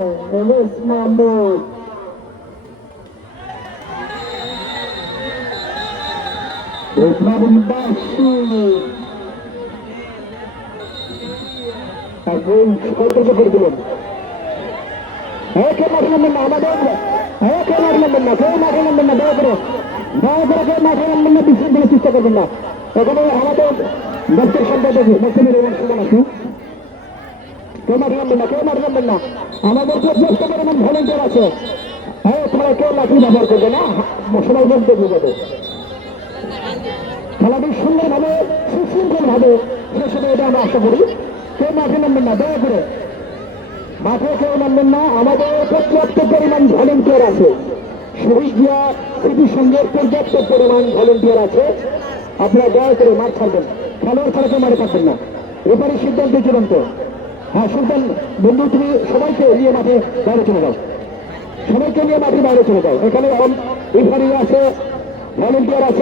وناس محمود وطلب الباشيني أقول كنت شكر دلوم هيك ما خلنا منا ما دوبرة هيك ما خلنا منا كيف ما خلنا منا دوبرة دوبرة كيف ما خلنا منا بيسند بيسند كذا منا أقول يا حمد بس الحمد لله بس من يوم شو কেউ মাঠে না? কেউ পরিমাণ মাঠে কেউ নামবেন না। আমাদের পর্যাপ্ত পরিমাণ ভলেন্টিয়ার আছে। শহীদ জিয়া স্মৃতি সংঘের পর্যাপ্ত পরিমাণ ভলেন্টিয়ার আছে। আপনারা দয়া করে মাঠ ছাড়বেন। খেলোয়াড় ছাড়া কেউ মাঠে থাকবেন না। এবারে সিদ্ধান্ত চূড়ান্ত। হ্যাঁ সুলতান বন্ধু, তুমি সবাইকে নিয়ে মাঠে বাইরে চলে যাও। সবাইকে নিয়ে মাঠে বাইরে চলে যাও। এখানে আছে ভলেন্টিয়ার আছে।